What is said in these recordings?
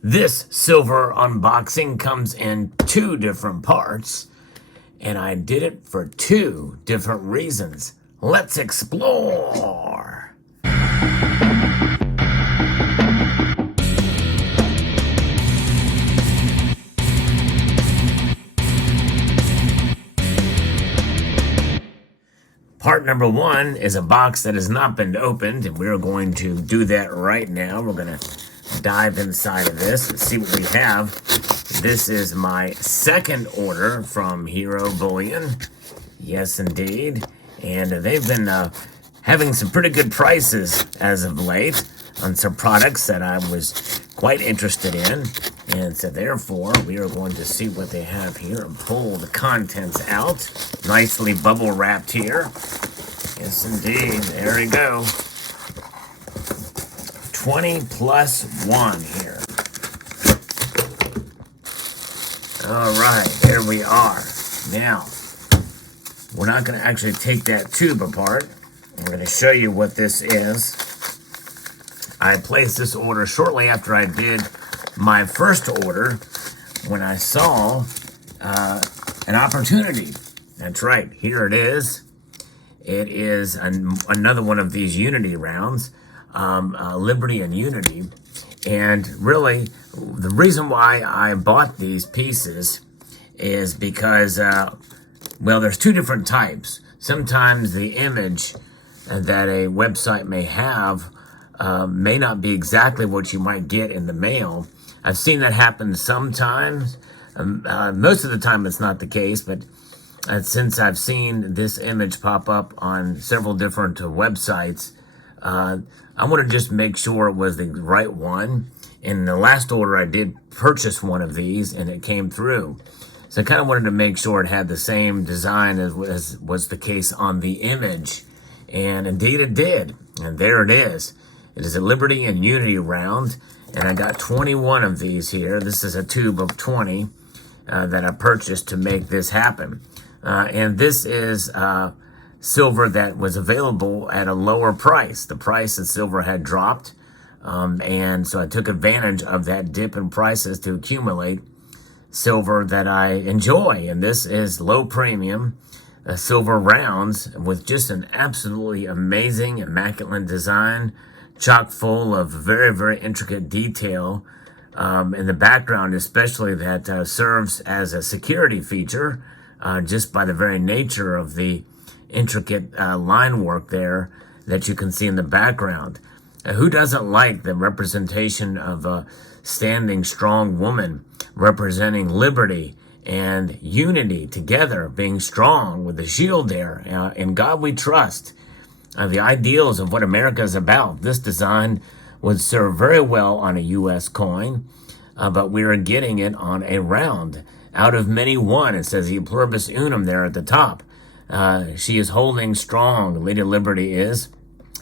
This silver unboxing comes in two different parts, and I did it for two different reasons. Let's explore. Part number one is a box that has not been opened, and we're going to do that right now. We're going to dive inside of this and see what we have. This is my second order from Hero Bullion. Yes, indeed. And they've been having some pretty good prices as of late on some products that I was quite interested in. And so therefore, we are going to see what they have here and pull the contents out. Nicely bubble wrapped here. Yes, indeed. There we go. 20 plus 1 here. All right, here we are. Now, we're not going to actually take that tube apart. I'm going to show you what this is. I placed this order shortly after I did my first order when I saw an opportunity. That's right, here it is. It is another one of these Unity rounds, Liberty and Unity. And really, the reason why I bought these pieces is because, well, there's two different types. Sometimes the image that a website may have may not be exactly what you might get in the mail. I've seen that happen sometimes. Most of the time it's not the case, but since I've seen this image pop up on several different websites, I want to just make sure it was the right one. In the last order, I did purchase one of these, and it came through. So I kind of wanted to make sure it had the same design as was the case on the image. And indeed it did. And there it is. It is a Liberty and Unity round, and I got 21 of these here. This is a tube of 20 that I purchased to make this happen. And this is silver that was available at a lower price. The price of silver had dropped, and so I took advantage of that dip in prices to accumulate silver that I enjoy. And this is low premium silver rounds with just an absolutely amazing, immaculate design, chock full of very, very intricate detail in the background, especially that serves as a security feature just by the very nature of the intricate line work there that you can see in the background. Who doesn't like the representation of a standing strong woman representing liberty and unity together, being strong with the shield there? In God we trust. The ideals of what America is about. This design would serve very well on a U.S. coin, but we are getting it on a round. Out of many one, it says E pluribus unum there at the top. She is holding strong, Lady Liberty is,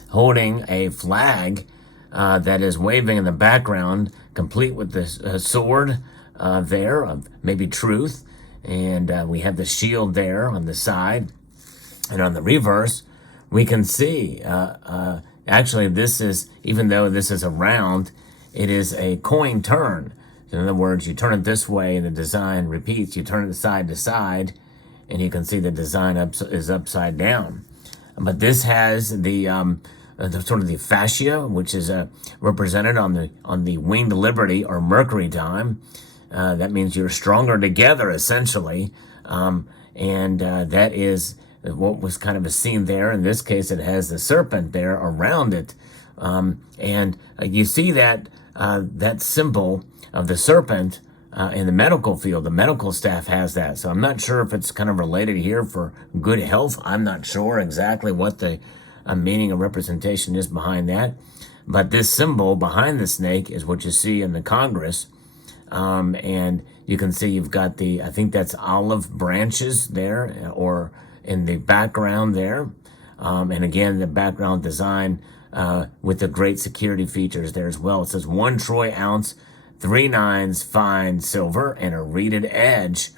holding a flag that is waving in the background, complete with the sword there of maybe truth. And we have the shield there on the side. And on the reverse, we can see, actually this is, even though this is a round, it is a coin turn. In other words, you turn it this way and the design repeats. You turn it side to side and you can see the design is upside down. But this has the sort of the fascia, which is represented on the winged liberty or Mercury time. That means you're stronger together, essentially. And that is what was kind of a scene there. In this case, it has the serpent there around it. And you see that that symbol of the serpent in the medical field. The medical staff has that. So I'm not sure if it's kind of related here for good health. I'm not sure exactly what the meaning of representation is behind that. But this symbol behind the snake is what you see in the Congress. And you can see you've got the, I think that's olive branches there, or in the background there. And again, the background design with the great security features there as well. It says 1 troy ounce, 3 nines fine silver, and a reeded edge.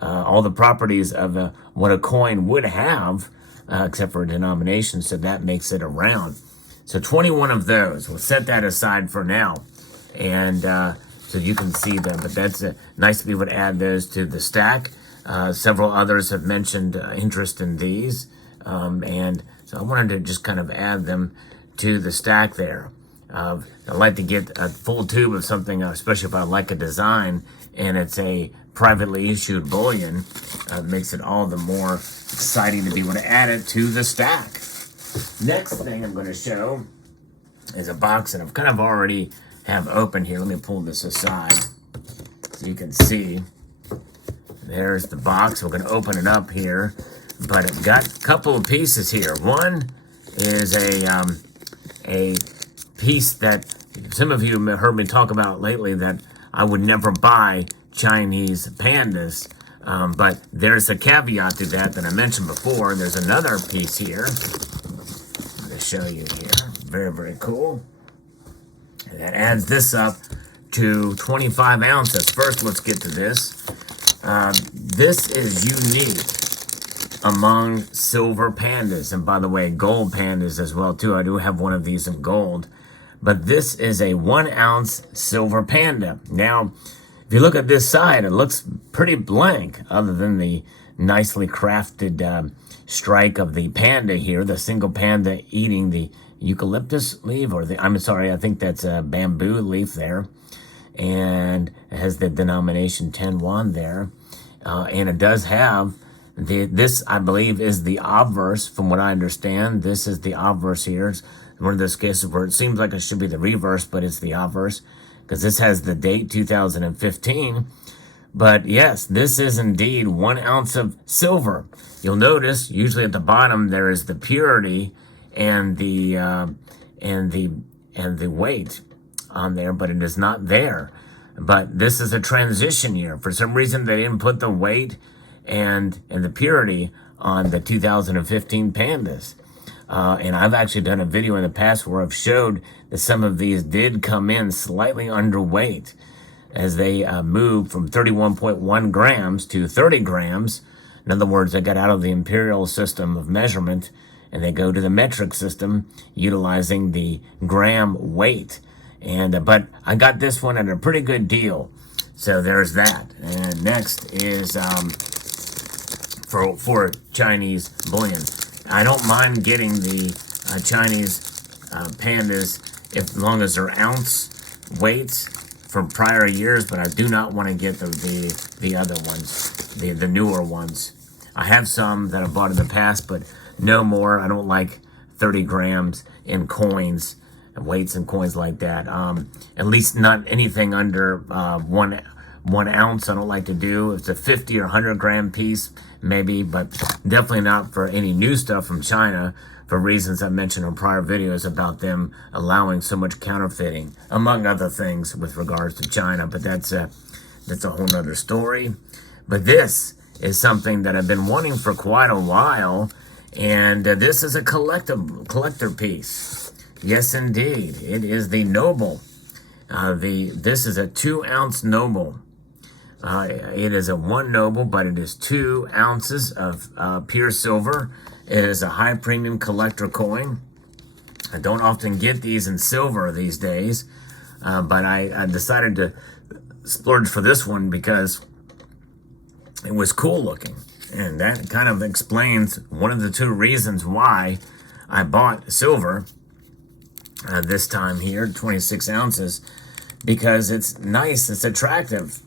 All the properties of what a coin would have, except for a denomination, so that makes it a round. So 21 of those. We'll set that aside for now. And so you can see them. But that's nice to be able to add those to the stack. Several others have mentioned interest in these, and so I wanted to just kind of add them to the stack there. I like to get a full tube of something, especially if I like a design and it's a privately issued bullion. Makes it all the more exciting to be able to add it to the stack. Next thing I'm going to show is a box that I've kind of already have open here. Let me pull this aside so you can see. There's the box. We're going to open it up here, but I've got a couple of pieces here. One is a piece that some of you have heard me talk about lately, that I would never buy Chinese pandas, but there's a caveat to that I mentioned before. There's another piece here. I'm going to show you here. Very, very cool. And that adds this up to 25 ounces. First, let's get to this. This is unique among silver pandas, and by the way, gold pandas as well too. I do have one of these in gold, but this is a 1 ounce silver panda. Now, if you look at this side, it looks pretty blank, other than the nicely crafted strike of the panda here, the single panda eating the eucalyptus leaf, or I think that's a bamboo leaf there. And it has the denomination 10-1 there. And it does have this, I believe, is the obverse, from what I understand. This is the obverse here. It's one of those cases where it seems like it should be the reverse, but it's the obverse, because this has the date 2015. But yes, this is indeed 1 ounce of silver. You'll notice usually at the bottom there is the purity and the weight on there, but it is not there. But this is a transition year. For some reason, they didn't put the weight and the purity on the 2015 pandas. And I've actually done a video in the past where I've showed that some of these did come in slightly underweight as they moved from 31.1 grams to 30 grams. In other words, they got out of the imperial system of measurement and they go to the metric system utilizing the gram weight. And but I got this one at a pretty good deal. So there's that. And next is for Chinese bullion. I don't mind getting the Chinese pandas as long as they're ounce weights from prior years, but I do not want to get the other ones, the newer ones. I have some that I bought in the past, but no more. I don't like 30 grams in coins, weights and coins like that. At least not anything under 1 ounce. I don't like to do. If it's a 50 or 100 gram piece, maybe, but definitely not for any new stuff from China, for reasons I mentioned in prior videos about them allowing so much counterfeiting, among other things with regards to China. But that's a whole nother story. But this is something that I've been wanting for quite a while, and this is a collector piece. Yes, indeed. It is the Noble. This is a 2 ounce Noble. It is a 1 Noble, but it is 2 ounces of pure silver. It is a high premium collector coin. I don't often get these in silver these days, but I decided to splurge for this one because it was cool looking. And that kind of explains one of the 2 reasons why I bought silver this time here, 26 ounces, because it's nice, it's attractive.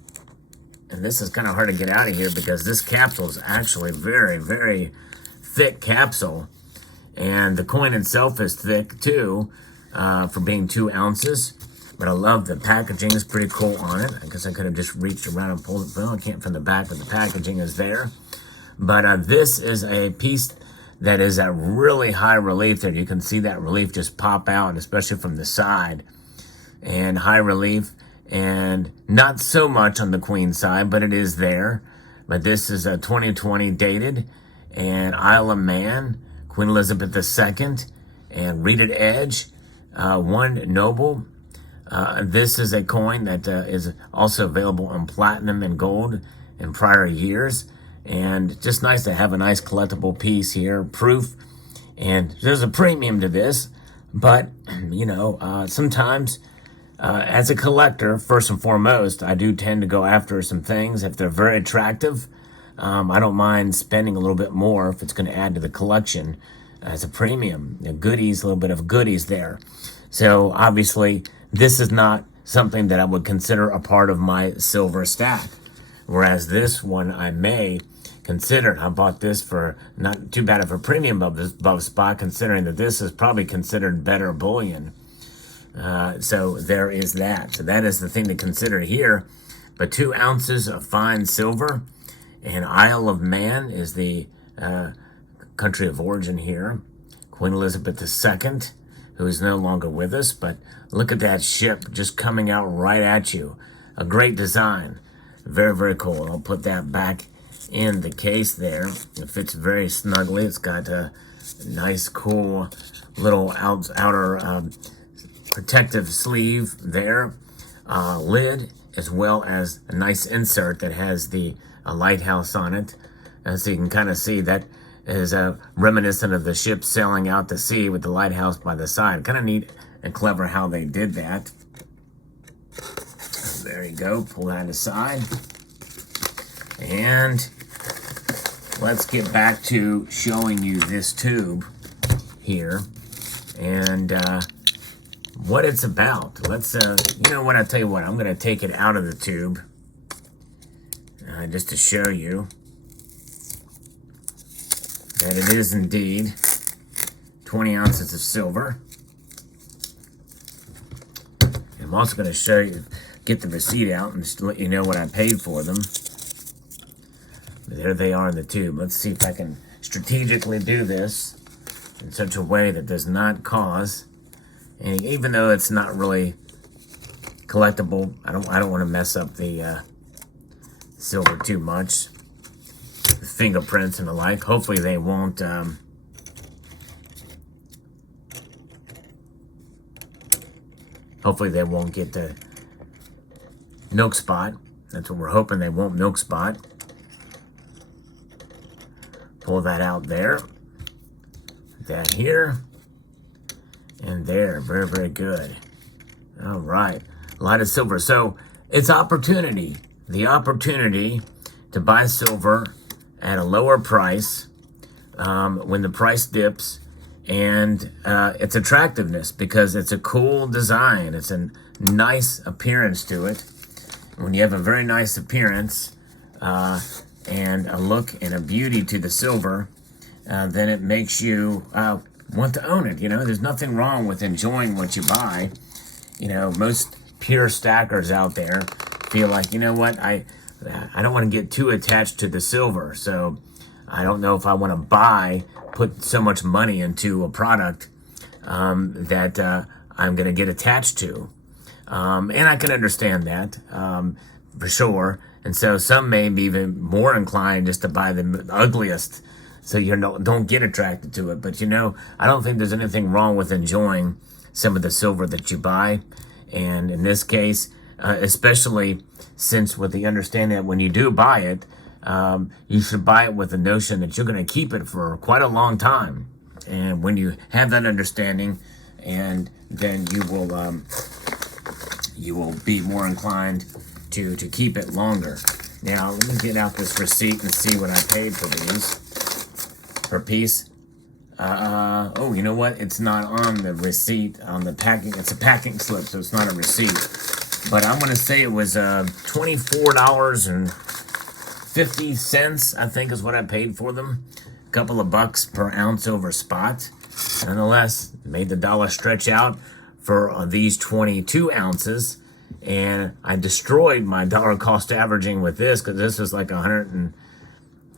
And this is kind of hard to get out of here because this capsule is actually very, very thick capsule. And the coin itself is thick too, for being 2 ounces. But I love the packaging, it's pretty cool on it. I guess I could have just reached around and pulled it. Well, I can't from the back, but the packaging is there. But this is a piece that is at really high relief there. You can see that relief just pop out, especially from the side. And high relief, and not so much on the queen side, but it is there. But this is a 2020 dated, and Isle of Man, Queen Elizabeth II, and Reeded Edge, 1 Noble. This is a coin that is also available in platinum and gold in prior years. And just nice to have a nice collectible piece here, proof. And there's a premium to this, but, you know, sometimes As a collector, first and foremost, I do tend to go after some things. If they're very attractive, I don't mind spending a little bit more if it's going to add to the collection as a premium. Goodies, a little bit of goodies there. So obviously, this is not something that I would consider a part of my silver stack. Whereas this one I may consider. I bought this for not too bad of a premium above spot, considering that this is probably considered better bullion. So there is that. So that is the thing to consider here. But 2 ounces of fine silver, and Isle of Man is the country of origin here. Queen Elizabeth II, who is no longer with us, but look at that ship just coming out right at you. A great design. Very, very cool. I'll put that back in the case there. It fits very snugly. It's got a nice, cool little outer protective sleeve there, lid, as well as a nice insert that has the lighthouse on it. And so you can kind of see that is reminiscent of the ship sailing out to sea with the lighthouse by the side. Kind of neat and clever how they did that. There you go. Pull that aside. And let's get back to showing you this tube here and what it's about. Let's, you know what, I'll tell you what, I'm going to take it out of the tube just to show you that it is indeed 20 ounces of silver. I'm also going to show you, get the receipt out and just let you know what I paid for them. But there they are in the tube. Let's see if I can strategically do this in such a way that does not cause, and even though it's not really collectible, I don't want to mess up the silver too much. The fingerprints and the like. Hopefully they won't get the milk spot. That's what we're hoping. They won't milk spot. Pull that out there. That here. And there. Very, very good. All right. A lot of silver. So it's opportunity. The opportunity to buy silver at a lower price when the price dips. And its attractiveness, because it's a cool design. It's a nice appearance to it. When you have a very nice appearance and a look and a beauty to the silver, then it makes you want to own it. You know, there's nothing wrong with enjoying what you buy. You know, most pure stackers out there feel like, you know what, I don't want to get too attached to the silver, so I don't know if I want to put so much money into a product that I'm going to get attached to. And I can understand that for sure. And so some may be even more inclined just to buy the ugliest, so you don't get attracted to it. But, you know, I don't think there's anything wrong with enjoying some of the silver that you buy. And in this case, especially since with the understanding that when you do buy it, you should buy it with the notion that you're going to keep it for quite a long time. And when you have that understanding, and then you will be more inclined to keep it longer. Now, let me get out this receipt and see what I paid for these per piece. Oh, you know what? It's not on the receipt, on the packing. It's a packing slip, so it's not a receipt. But I'm going to say it was $24.50, I think, is what I paid for them. A couple of bucks per ounce over spot. Nonetheless, made the dollar stretch out for these 22 ounces. And I destroyed my dollar cost averaging with this, because this was like I don't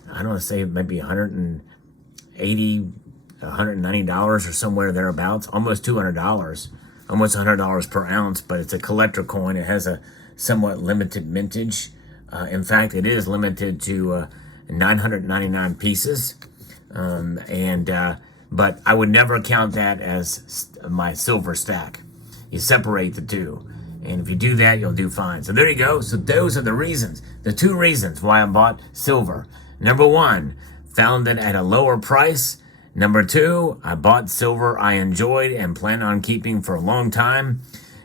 want to say maybe $180, $190 or somewhere thereabouts. Almost $200. Almost $100 per ounce, but it's a collector coin. It has a somewhat limited mintage. In fact, it is limited to 999 pieces. But I would never count that as my silver stack. You separate the two. And if you do that, you'll do fine. So there you go. So those are the reasons, the 2 reasons why I bought silver. Number 1, found it at a lower price. Number 2, I bought silver I enjoyed and plan on keeping for a long time.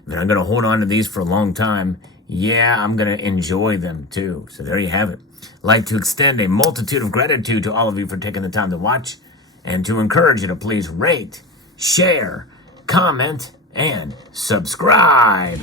And I'm going to hold on to these for a long time. Yeah, I'm going to enjoy them too. So there you have it. I'd like to extend a multitude of gratitude to all of you for taking the time to watch, and to encourage you to please rate, share, comment, and subscribe.